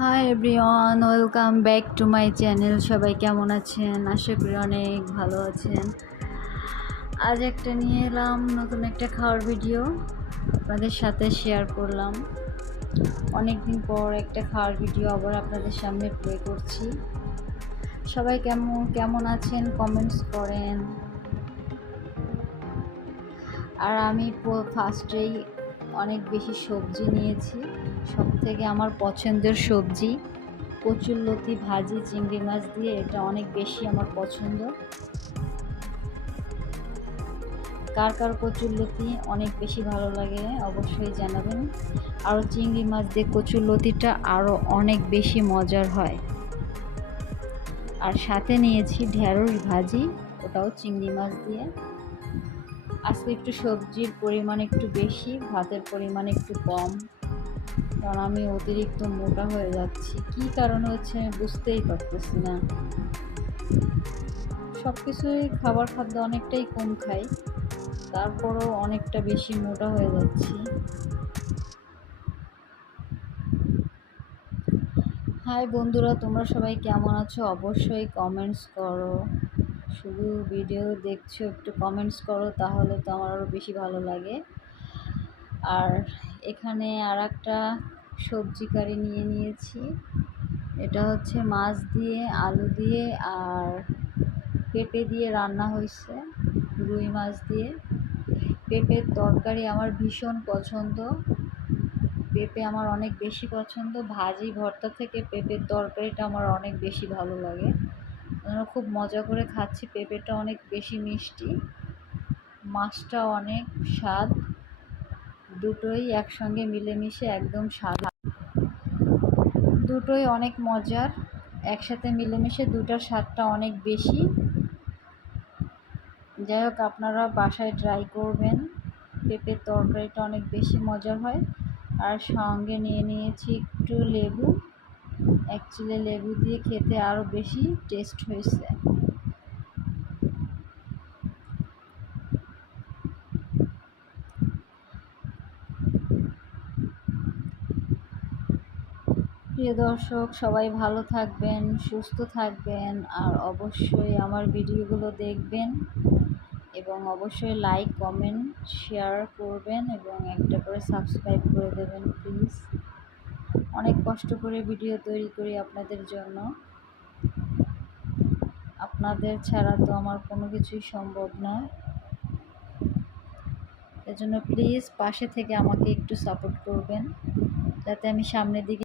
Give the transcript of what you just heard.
Hi everyone, welcome back to my channel. সবাই কেমন আছেন? আশা করি অনেক ভালো আছেন। আজ একটা নিয়ে এলাম নতুন একটা খাওয়ার ভিডিও, আপনাদের সাথে শেয়ার করলাম। অনেক দিন পর একটা খাওয়ার ভিডিও আবার আপনাদের সামনে প্লে করছি। সবাই কেমন কেমন আছেন কমেন্টস করেন। আর আমি ফার্স্টেই অনেক বেশি সবজি নিয়েছি। সব থেকে আমার পছন্দের সবজি কচুরলতি ভাজি চিংড়ি মাছ দিয়ে, এটা অনেক বেশি আমার পছন্দ। কার কার কচুরলতি অনেক বেশি ভালো লাগে অবশ্যই জানাবেন। আরও চিংড়ি মাছ দিয়ে কচুরলতিটা আরও অনেক বেশি মজার হয়। আর সাথে নিয়েছি ঢেঁড়স ভাজি, ওটাও চিংড়ি মাছ দিয়ে। আজকে একটু সবজির পরিমাণ একটু বেশি, ভাতের পরিমাণ একটু কম, কারণ আমি অতিরিক্ত মোটা হয়ে যাচ্ছি। কী কারণ হচ্ছে আমি বুঝতেই পারতেছি না। সব কিছুই খাদ্য অনেকটাই কম খাই, তারপরও অনেকটা বেশি মোটা হয়ে যাচ্ছি। হাই বন্ধুরা, তোমরা সবাই কেমন আছো? অবশ্যই কমেন্টস করো। শুধু ভিডিও দেখছো, একটু কমেন্টস করো, তাহলে তো আমার আরও বেশি ভালো লাগে। আর এখানে আর একটা সবজি কারি নিয়ে নিয়েছি। এটা হচ্ছে মাছ দিয়ে, আলু দিয়ে আর পেঁপে দিয়ে রান্না হয়েছে, রুই মাছ দিয়ে। পেঁপের তরকারি আমার ভীষণ পছন্দ, পেঁপে আমার অনেক বেশি পছন্দ। ভাজি ভর্তা থেকে পেঁপের তরকারিটা আমার অনেক বেশি ভালো লাগে। আমরা খুব মজা করে খাচ্ছি। পেঁপেটা অনেক বেশি মিষ্টি, মাছটা অনেক স্বাদ, দুটোই একসঙ্গে মিলেমিশে একদম স্বাদ। দুটোই অনেক মজার, একসাথে মিলেমিশে দুটার স্বাদটা অনেক বেশি। যাই হোক, আপনারা বাসায় ট্রাই করবেন। পেঁপের তরকারিটা অনেক বেশি মজার হয়। আর সঙ্গে নিয়ে নিয়েছি একটু লেবু, অ্যাকচুয়ালি লেবু দিয়ে খেতে আরও বেশি টেস্ট হয়েছে। প্রিয় দর্শক, সবাই ভালো থাকবেন, সুস্থ থাকবেন, আর অবশ্যই আমার ভিডিওগুলো দেখবেন এবং অবশ্যই লাইক কমেন্ট শেয়ার করবেন এবং একটা করে সাবস্ক্রাইব করে দেবেন প্লিজ। অনেক কষ্ট করে ভিডিও তৈরি করি আপনাদের জন্য, আপনাদের ছাড়া তো আমার কোনো কিছুই সম্ভব না। এজন্য প্লিজ পাশে থেকে আমাকে একটু সাপোর্ট করবেন, যাতে আমি সামনের দিকে